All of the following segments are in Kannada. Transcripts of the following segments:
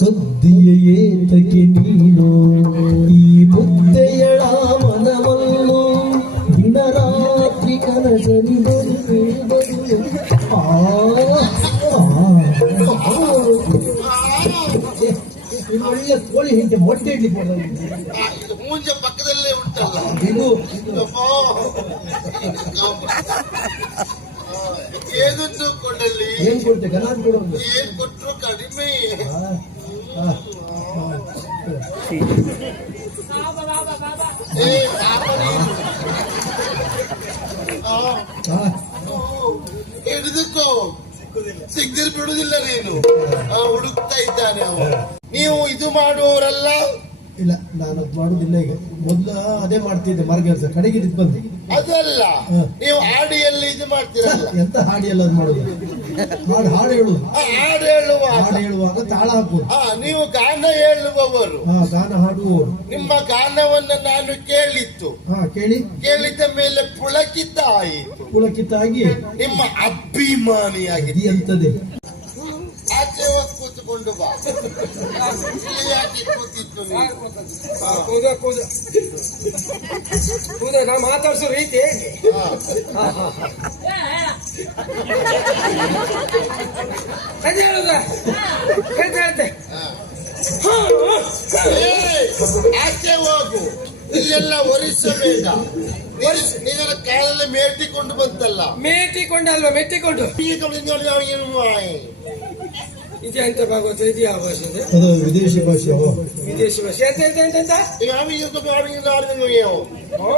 ಕದ್ದಿಯ ಏತಕ್ಕೆ ನೀನು ಈ ಮುದ್ದೆಯಳ ಮನವನ್ನು ದಿನ ರಾತ್ರಿ ಕನಸರಿ ಒಳ್ಳೆ ಕೋಳಿ ಹಿಂಟೆ ಮೊಟ್ಟೆ ಇಡ್ಲಿಕ್ಕೆ ಹೋದ ಪಕ್ಕದಲ್ಲೇ ಏನ್ ಕೊಡ್ತೆ ಗಲಾಟೆ ಕೊಡೋದು ಏನ್ ಕೊಟ್ರು ಕಡಿಮೆ. ಹಿಡಿದುಕೋ. ಸಿಗ್ದಿರ್ ಬಿಡುದಿಲ್ಲ ನೀನು. ಹುಡುಕ್ತಾ ಇದ್ದಾನೆ ಅವನು. ನೀವು ಇದು ಮಾಡುವವರಲ್ಲ? ಇಲ್ಲ ನಾನು ಅದು ಮಾಡುದಿಲ್ಲ ಈಗ. ಮೊದ್ಲು ಅದೇ ಮಾಡ್ತಿದ್ದೆ ಮರಗೆಲ್ಸ ಕಡೆಗೆ ಬಂದೆ. ಅದಲ್ಲ. ನೀವು ಹಾಡಿಯಲ್ಲಿ ಇದು ಮಾಡ್ತೀರಲ್ಲ. ಎಂತ ಹಾಡಿಯಲ್ಲ ಅದು ಮಾಡುದು? ಹಾಡು ಹಾಡು ಹೇಳುವ. ಹಾಡು ಹೇಳುವ. ಹಾಡು ಹೇಳುವಾಗ ತಾಳ ಹಾಕುವ. ಆ, ನೀವು ಗಾನ ಹೇಳುವವರು. ಹಾ ಗಾನ ಹಾಡುವವರು. ನಿಮ್ಮ ಗಾನವನ್ನ ನಾನು ಕೇಳಿತ್ತು. ಹಾ ಕೇಳಿ. ಕೇಳಿದ ಮೇಲೆ ಪುಳಕಿತ ಆಯಿತು ಪುಳಕಿತ್ತಾಗಿ. ನಿಮ್ಮ ಅಭಿಮಾನಿಯಾಗಿದೆ ಎಂತದೆ ಹೋಗಿ ಕೂತ್ಕೊಂಡು ಬಾ. ಯಾಕೆ ಕೂತಿತ್ತು. ಕೂದ ಕೂದ ಕೂದ ನಾ ಮಾತಾಡ್ಸೋ ರೀತಿ. ಅದೇ ಹೇಳುದ? ಹೇಳ್ತೆ ಆಚೆ ಹೋಗು? ಇಲ್ಲೆಲ್ಲ ಒರಿಸಬೇಡ. ನಿನ್ನ ಕಾಲಲ್ಲಿ ಮೇಟಿಕೊಂಡು ಬಂತಲ್ಲ. ಮೇಟಿಕೊಂಡಲ್ವಾ ಮೆಟ್ಟಿಕೊಂಡು? ಈಗ ಅವನಿಗೆ ಮಾಯ್. ಇದೆ ಅಂತ ಭಾಗವತ ಇದು ಯಾವ ಭಾಷೆ ಇದು? ಅದು ವಿದೇಶಿ ಭಾಷೆ ಓ. ವಿದೇಶಿ ಭಾಷೆ ಎಂತ ಎಂತ ಎಂತ ಎಂತ ಈಗ ಅವನಿಗೆ ಗೊತ್ತು, ಅವನಿಗೆ ಅವನಿಗೆ ನೀವು. ಓ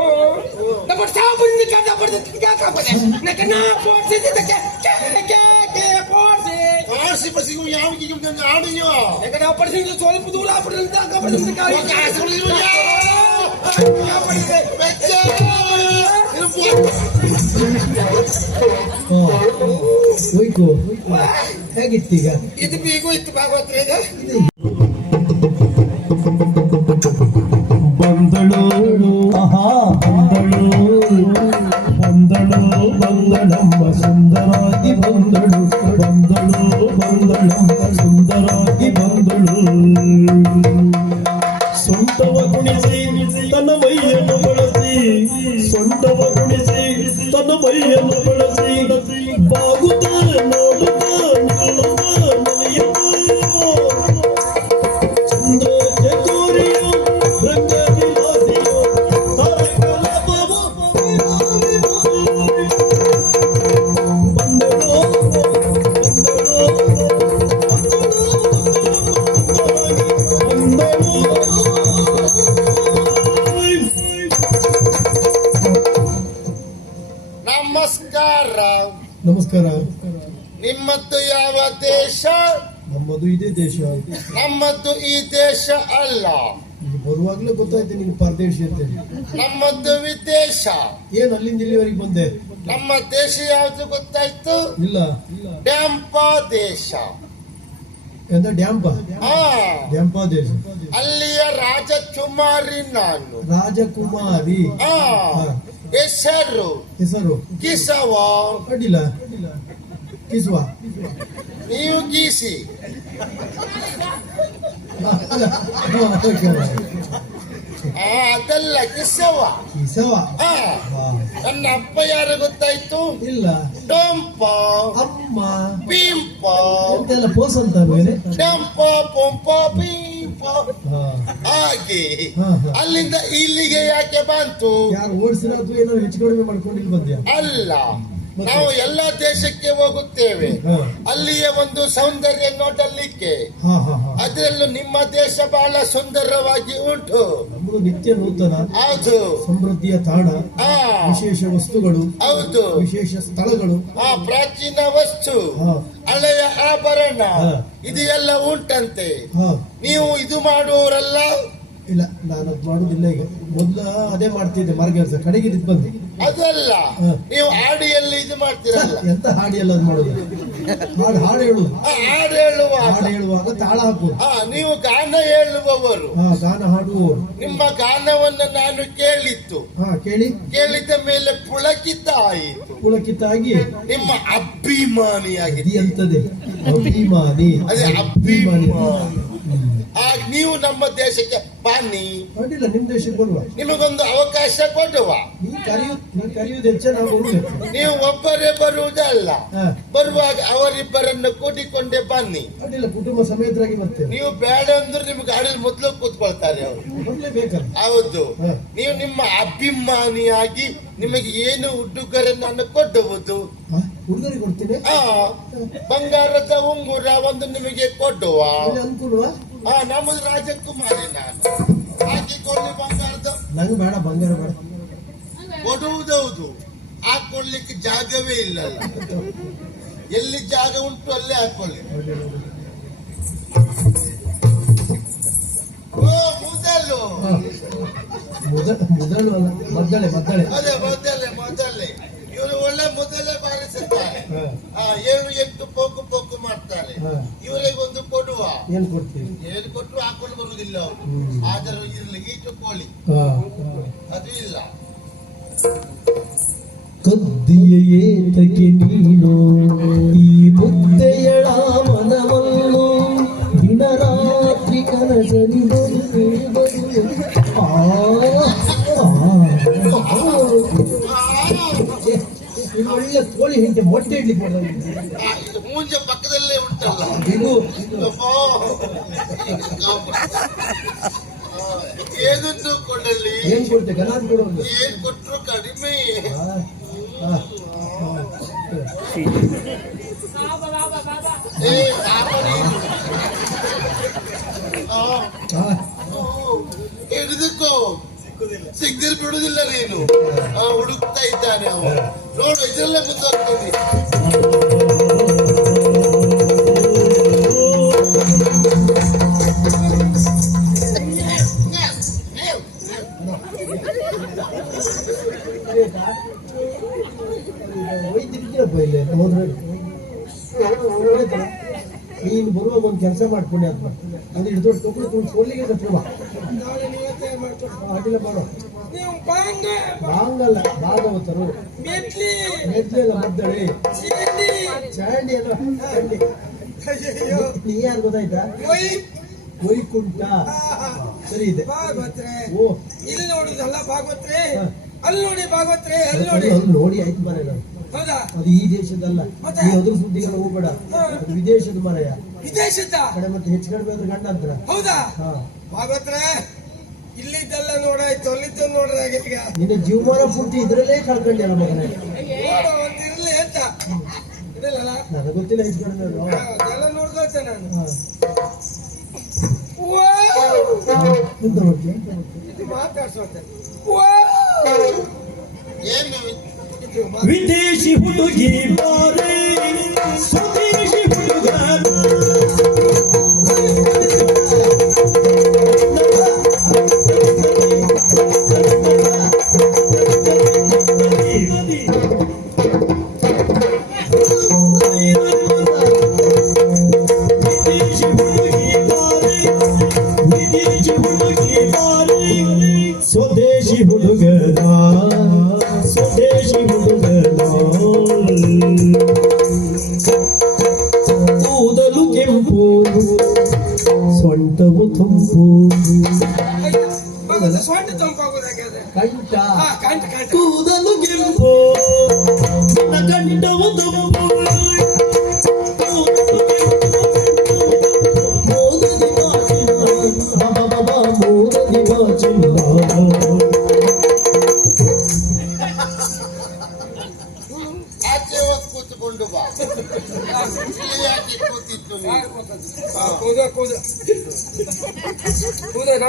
ನಮ್ಮ ಸಾಬುನಿಂದ ಕದ ಬರ್ತದೆ ಯಾಕಾಗ್ತದೆ ನಕ ನಾ ಪೋಡ್ಸಿದ್ದೆ ಕೆ ಕೆ ಕೆ ಕೆ ಪೋಡ್ಸಿ ಆಸಿ ಪಸಿಗೂ ಯಾವಿಗೆ ಒಂದು ಆಡು ನೀವು. ನಕ ನಾ ಪಡಿಸಿದ ಸ್ವಲ್ಪ ದೂರ ಆಗ್ಬಿಡ್ಲಿಲ್ಲ ಹೋಯ್ತು ಹೇಗಿತ್ತೀಗ ಇದು ಬೀಗು ಇತ್ತು ಭಾಗವತ ಇದು ಬಂದಳು ಆಹಾ ಬಂದಳು ಬಂದಳು ಬಂದಳಮ್ಮ ಸುಂದರಾಗಿ ಬಂದಳು ಬಂದಳು ದೇಶ? ನಮ್ಮದು ಇದೇ ದೇಶ. ನಮ್ಮದು ಈ ದೇಶ ಅಲ್ಲ. ಬರುವಾಗಲೂ ಬರುವಾಗ್ಲೇ ಗೊತ್ತಾಯ್ತು ನಿಮ್ಗೆ ಪರದೇಶಿ ಅಂತ ನಮ್ಮದು ನಮ್ಮದ್ದು ವಿದೇಶ. ಏನು ಅಲ್ಲಿಂದ ಇಲ್ಲಿವರೆಗೆ ಬಂದೆ? ನಮ್ಮ ದೇಶ ಯಾವ್ದು ಗೊತ್ತಾಯ್ತು? ಇಲ್ಲ. ಡ್ಯಾಂಪ ದೇಶ. ಎಂತ ಡ್ಯಾಂಪ? ಹಾ. ಡ್ಯಾಂಪ ದೇಶ. ಅಲ್ಲಿಯ ರಾಜಕುಮಾರಿ ನಾನು. ರಾಜಕುಮಾರಿ. ಹಾ. ಹೆಸರು? ಹೆಸರು? ಕಿಸವ. ಅಡ್ಡಿಲ್ಲ. ಕಿಸುವ. ನೀವು ಗೀಸಿ ಅದಲ್ಲ ಕಿಸವ ಕಿಸವ. ನನ್ನ ಅಪ್ಪ ಯಾರು ಗೊತ್ತಾಯ್ತು? ಇಲ್ಲ. ಡಂಪ. ಅಮ್ಮ. ಪಿಂಪ. ಎಂತೆಲ್ಲ ಪೋಸ್ ಅಂತ ಡಂಪ ಪೊಂಪ ಪೀಂಪ. ಹಾ. ಹಾಗೆ. ಅಲ್ಲಿಂದ ಇಲ್ಲಿಗೆ ಯಾಕೆ ಬಂತು? ಯಾರು ಓಡಿಸಿರೋ ಅಥವಾ ಏನೋ ಹೆಚ್ಚು ಕಡಿಮೆ ಮಾಡ್ಕೊಂಡು ಇಲ್ಲಿ ಬಂದ್ಯಾ? ಅಲ್ಲ. ನಾವು ಎಲ್ಲ ದೇಶಕ್ಕೆ ಹೋಗುತ್ತೇವೆ. ಅಲ್ಲಿಯ ಒಂದು ಸೌಂದರ್ಯ ನೋಡಲಿಕ್ಕೆ. ಅದರಲ್ಲೂ ನಿಮ್ಮ ದೇಶ ಬಹಳ ಸುಂದರವಾಗಿ ಉಂಟು. ನಿತ್ಯ ನೂತನ ಹೌದು. ಸಮೃದ್ಧಿಯ ತಾಣ ವಿಶೇಷ ವಸ್ತುಗಳು ಹೌದು. ವಿಶೇಷ ಸ್ಥಳಗಳು. ಆ ಪ್ರಾಚೀನ ವಸ್ತು ಹಳೆಯ ಆಭರಣ. ಇದು ಎಲ್ಲ ಉಂಟಂತೆ. ನೀವು ಇದು ಮಾಡುವವರಲ್ಲ? ಇಲ್ಲ ನಾನು ಅದ್ ಮಾಡುದಿಲ್ಲ ಈಗ. ಮೊದ್ಲು ಅದೇ ಮಾಡ್ತಿದ್ದೆ ಮರಗೆಲ್ಸ ಕಡೆಗೆ ಇದು ಬಂದು. ಅದಲ್ಲ ನೀವು ಹಾಡಿಯಲ್ಲಿ ಇದು ಮಾಡ್ತೀರಲ್ಲ. ಎಂತ ಹಾಡಿಯಲ್ಲ ಅದು ಮಾಡುದು? ಹಾಡು ಹಾಡು ಹೇಳುದು. ಹಾಡು ಹೇಳುವ. ಹಾಡು ಹೇಳುವಾಗ ತಾಳ ಹಾಕು ಹಾ ನೀವು ಗಾನ ಹೇಳುವವರು. ಹಾ ಗಾನ ಹಾಡುವವರು. ನಿಮ್ಮ ಗಾನವನ್ನು ನಾನು ಕೇಳಿತ್ತು. ಹಾ ಕೇಳಿ. ಕೇಳಿದ ಮೇಲೆ ಪುಳಕಿತ ಆಯಿತು ಪುಳಕಿತಾಗಿ ನಿಮ್ಮ ಅಭಿಮಾನಿಯಾಗಿದೆ ಆಗಿದೆ ಎಂತದೆ ಅಭಿಮಾನಿ. ಅದೇ ಅಭಿಮಾನಿ. ನೀವು ನಮ್ಮ ದೇಶಕ್ಕೆ ಬನ್ನಿ. ಅಡ್ಡಿಲ್ಲ ನಿಮ್ ದೇಶಕ್ಕೆ ಬರುವ. ನಿಮಗೊಂದು ಅವಕಾಶ ಕೊಡುವ. ನೀ ಕರೆಯು ನೀ ಕರೆಯುವುದು ಹೆಚ್ಚ ನಾವು ಒಬ್ಬರೇ ಬರುವುದಲ್ಲ. ಹಾ. ಬರುವಾಗ ಅವರಿಬ್ಬರನ್ನು ಕೂಡಿಕೊಂಡೇ ಬನ್ನಿ. ಅಡ್ಡಿಲ್ಲ ಕುಟುಂಬ ಸಮೇತರಾಗಿ ಬರ್ತೇವೆ. ನೀವು ಬೇಡ ಅಂದ್ರೆ ನಿಮ್ಗೆ ಗಾಡಿಯಲ್ಲಿ ಮೊದಲು ಕೂತ್ಕೊಳ್ತಾರೆ ಅವರು. ಬರ್ಲೇಬೇಕಲ್ಲ ಹೌದು. ಹಾ. ನೀವು ನಿಮ್ಮ ಅಭಿಮಾನಿಯಾಗಿ ನಿಮಗೆ ಏನು ಉಡುಗೊರೆ ನಾನು ಕೊಡುವುದು? ಹಾ, ಕೊಡ್ತೀನಿ ಆ ಬಂಗಾರದ ಉಂಗುರ ಒಂದು ನಿಮಗೆ ಕೊಡುವ. ಒಳ್ಳೆ ಅನುಕೂಲವಾ ಆ ನಮ್ಮದು ರಾಜಕುಮಾರಿ ನಾನು. ಹಾಕಿಕೊಳ್ಳಿ ಬಂಗಾರದ. ನಂಗೆ ಬೇಡ ಬಂಗಾರ ಬೇಡ. ಕೊಡುವುದೌದು ಹಾಕೊಳ್ಳಿಕ್ಕೆ ಜಾಗವೇ ಇಲ್ಲ ಎಲ್ಲಿ ಜಾಗ ಉಂಟು ಅಲ್ಲೇ ಹಾಕೊಳ್ಳಿ. ಓ ಮೊದಲು. ಮೊದಲು ಅಲ್ಲ ಅದೇ ಮೊದಲೇ ಮೊದಲೇ. ಇವರು ಒಳ್ಳೆ ಮೊದಲೇ ಬಾರಿಸುತ್ತಾರೆ ಏಳು ಎಂಟು ಪೋಕು ಪೋಕು. ಇವರಿಗೆ ಒಂದು ಕೊಡುವ. ಏನ್ ಕೊಡ್ತೀವಿ ಏನು ಕೊಟ್ಟರು ಹಾಕೊಂಡು ಬರುವುದಿಲ್ಲ ಅವರು. ಆದ್ರೆ ಇರ್ಲಿ ಅದು ಇಲ್ಲ. ಕದ್ದಿಯ ಏತಕ್ಕೆ ನೀನು? ಈ ಮುದ್ದೆಯಳ ಮನವನ್ನು ದಿನ ರಾತ್ರಿ ಕನಸಲಿ ಒಳ್ಳೆ ಕೋಳಿ ಹಿಂಗೆ ಮೊಟ್ಟೆ ಇಡ್ಲಿಕ್ಕೆ ಪಕ್ಕದಲ್ಲೇ ಉಂಟಲ್ಲ? ಏನನ್ನು ಕೊಡಲಿ ಏನ್ ಕೊಟ್ರು ಕಡಿಮೆ. ಹಿಡಿದುಕೋ. ಸಿಗ್ದಿರ್ ಬಿಡುದಿಲ್ಲ ನೀನು. ಆ, ಹುಡುಕ್ತಾ ಇದ್ದಾನೆ ಅವನು. ನೋಡು ಇದ್ರಲ್ಲೇ ಮುಂದುವರ್ತೀನಿ ಕೆಲಸ ಮಾಡ್ಕೊಂಡೆ ಅಂತ ಅದು ಹಿಡಿದು ತಗೊಂಡು ಒಂದು ಕೊಲ್ಲಿಗೆ ಬಾ. ಅಡ್ಡಿಲ್ಲ ಮಾಡೋ ಬಾಂಗಲ್ಲ ಭಾಗವತರು. ಮೆಟ್ಲಿ ಮೆದ್ಲೆಲ್ಲ ಮದ್ದಳೆ ಚಾಂಡಿ. ಅಲ್ಲ ಚಾಂಡಿ. ನೀ ಯಾರು ಗೊತ್ತಾಯ್ತಾ? ವೈಕುಂಠ. ಸರಿ ಇದೆ. ಓ. ಇಲ್ಲಿ ನೋಡುದಲ್ಲ ಭಾಗವತ್ರೆ. ಅಲ್ಲಿ ನೋಡಿ ಭಾಗವತ್ರೆ ಅಲ್ಲಿ ನೋಡಿ. ಅದು ನೋಡಿ ಆಯ್ತು ಮರ ಹೌದಾ? ಅದು ಈ ದೇಶದಲ್ಲ ಅದ್ರ ಸುದ್ದಿಗೆಲ್ಲ ಹೋಗ್ಬೇಡ. ಅದು ವಿದೇಶದ ಮರಯ. ವಿದೇಶದ ಕಡೆ ಮತ್ತೆ ಹೆಚ್ಚು ಕಡಿಮೆ ಗಂಡ ಅಂತರ? ಹೌದಾ? ಹಾ. ಭಾಗವತ್ರೆ ಇಲ್ಲಿದ್ದೆಲ್ಲ ನೋಡಾಯ್ತು ಅಲ್ಲಿದ್ದ ನೋಡ್ರಾಗ ಈಗ. ನಿನ್ನ ಜೀವಮಾನ ಪೂರ್ತಿ ಇದ್ರಲ್ಲೇ ಕಳ್ಕೊಂಡ್ಯಲ್ಲ ಮಗನೇ ಇರ್ಲಿ ಅಂತ. ಇದಲ್ಲ ನನಗೆ ಗೊತ್ತಿಲ್ಲ ಹೆಚ್ಚು ಕಡಿಮೆ. ಅದೆಲ್ಲ ನೋಡ್ಕೊಳ್ತೆ ನಾನು. ಇದು ಮಾತಾಡ್ಸೋತೆ. ಏನು? ವಿದೇಶಿ ಹುಡುಗಿ ಬಾರೆ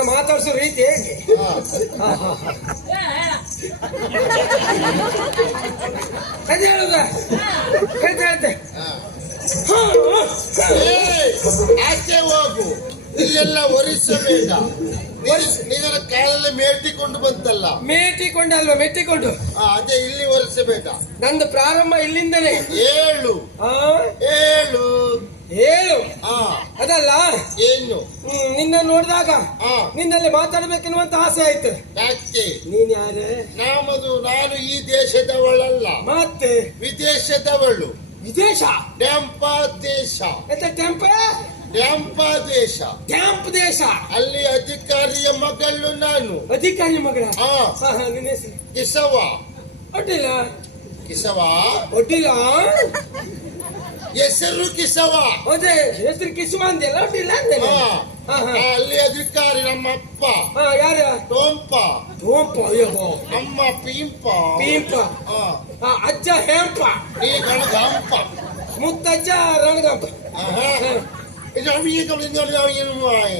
ಮಾತಾಡ್ಸೋ ರೀತಿ ಹೇಗೆ? ಹಾ. ಹೇಳುದ? ಕತೆ ಹೇಳ್ತೆ. ಏ, ಆಚೆ ಹೋಗು. ಇಲ್ಲೆಲ್ಲ ಒರಿಸಬೇಡ. ನೀನ ಕಾಲಲ್ಲಿ ಮೇಟಿಕೊಂಡು ಬಂತಲ್ಲ. ಮೇಟಿಕೊಂಡು ಅಲ್ವಾ ಮೆಟ್ಟಿಕೊಂಡು ಅದೇ ಇಲ್ಲಿ ಒರಿಸಬೇಡ. ನಂದು ಪ್ರಾರಂಭ ಇಲ್ಲಿಂದನೇ ಏಳು. ಆ? ಅದಲ್ಲ? ಏನು? ನಿನ್ನ ನೋಡಿದಾಗ ನಿನ್ನಲ್ಲಿ ಮಾತಾಡ್ಬೇಕೆನ್ನುವಂತ ಆಸೆ ಆಯ್ತು. ಯಾಕೆ? ನೀನ್ ಯಾರು? ನಾಮದು ನಾನು ಈ ದೇಶದವಳಲ್ಲ. ಮತ್ತೆ? ವಿದೇಶದವಳು. ವಿದೇಶ? ಡ್ಯಾಂಪ ದೇಶ. ಎಂತ ಟೆಂಪ ಡ್ಯಾಂಪ ದೇಶ. ಟ್ಯಾಂಪ್ ದೇಶ. ಅಲ್ಲಿ ಅಧಿಕಾರಿಯ ಮಗಳು ನಾನು. ಅಧಿಕಾರಿ ಮಗಳ? ಹಾ ನಿನ್ನ ಹೆಸರು? ಕಿಸವ. ಒಡ್ಡಿಲ್ಲ. ಕಿಸವ? ಒಡ್ಡಿಲ್ಲ? ಹೆಸರು ಕಿಸವ. ಅದೇ ಹೆಸರು ಕಿಸುವ ಅಂದೆಲ್ಲ ಹಾ. ಹಾ ಅಲ್ಲಿ ಅಧಿಕಾರಿ ನಮ್ಮ ಅಪ್ಪ ಯಾರ? ಟೋಂಪ ಧೂಪ ಅಯ್ಯೋ. ಅಮ್ಮ ಪೀಂಪ. ಪೀಂಪ? ಅಜ್ಜ ಹೇಂಪ. ನೀ ಗಣಗಂಪ ಮುತ್ತಜ್ಜ ರಣಗಂಪ. ಇದು ಅವಿಗೆ ಏನು ಮಾಯ್.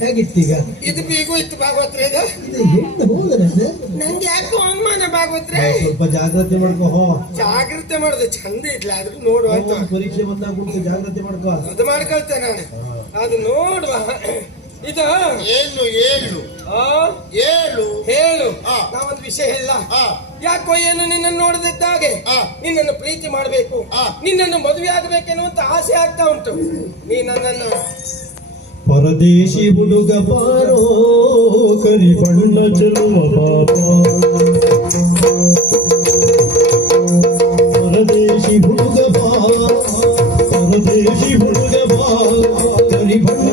ಹೇಗಿತ್ತೀಗ? ಇದು ಬೀಗು ಇತ್ತು ಭಾಗವತ್ರ ಇದು? ಇದು ಹೆಣ್ಣು ಹೋದನಂತೆ ನಂಗೆ ಯಾಕೋ ಅನುಮಾನ ಭಾಗವತ್ರೆ? ಸ್ವಲ್ಪ ಜಾಗ್ರತೆ ಮಾಡ್ಕೋ ಹೋ. ಜಾಗ್ರತೆ ಮಾಡುದು ಚಂದ ಇಡ್ಲ ಆದ್ರೂ ನೋಡುವ ಅಂತ. ಪರೀಕ್ಷೆ ಬಂದಾಗ ಜಾಗ್ರತೆ ಮಾಡ್ಕೋ. ಅದು ಮಾಡ್ಕೊಳ್ತೇನೆ ನಾನು ಅದು ನೋಡುವ. ಇದು ಏನು ಏಳು ಆ, ಏಳು ಹೇಳು. ಆ. ನಾವೊಂದು ವಿಷಯ ಹೇಳ. ಆ, ಯಾಕೋ ಏನು ನಿನ್ನನ್ನು ನೋಡದಿದ್ದಾಗೆ? ಆ. ನಿನ್ನನ್ನು ಪ್ರೀತಿ ಮಾಡಬೇಕು. ಆ. ನಿನ್ನನ್ನು ಮದುವೆ ಆಗಬೇಕೆನ್ನುವಂತ ಆಸೆ ಆಗ್ತಾ ಉಂಟು. ನೀ ನನ್ನನ್ನು ಪರದೇಶಿ ಹುಡುಗ ಬಾರೋ ಕರಿ ಬಣ್ಣ ಚೆಲುವ ಬಾಬ ಪರದೇಶಿ ಹುಡುಗ ಬಾ ಪರದೇಶಿ ಹುಡುಗ ಬಾ ಕರಿ ಬಣ್ಣ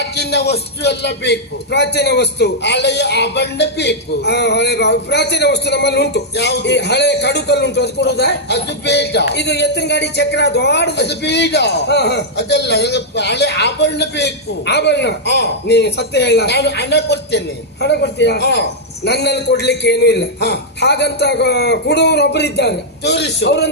ಪ್ರಾಚೀನ ವಸ್ತು ಎಲ್ಲ ಬೇಕು. ಪ್ರಾಚೀನ ವಸ್ತು. ಹಳೆಯ ಆಭರಣ ಬೇಕು. ಆ, ಹಳೆ ಪ್ರಾಚೀನ ವಸ್ತು ನಮ್ಮಲ್ಲಿ ಉಂಟು. ಯಾವುದು? ಈ ಹಳೆ ಕಡುಕಲ್ಲು ಉಂಟು ಅದು ಕೊಡುದ ಅದು ಬೇಡ. ಇದು ಎತ್ತಿನ ಗಾಡಿ ಚಕ್ರ ದೊಡ್ಡದು ಅದು ಬೇಡ. ಹಾ, ಹಾ. ಅದೆಲ್ಲ ನನಗೆ ಹಳೆ ಆಭರಣ ಬೇಕು. ಆಭರಣ ಹಾ. ನೀ ಸತ್ಯ ಹೇಳ. ನಾನು ಹಣ ಕೊಡ್ತೇನೆ. ಹಣ ಕೊಡ್ತೀಯಾ? ಹಾ. ನನ್ನಲ್ಲಿ ಕೊಡ್ಲಿಕ್ಕೆ ಏನು ಇಲ್ಲ. ಹಾ. ಹಾಗಂತ ಕೊಡುವವರು ಒಬ್ಬರು ಇದ್ದಾರೆ ತೋರಿಸು. ಅವ್ರನ್ನ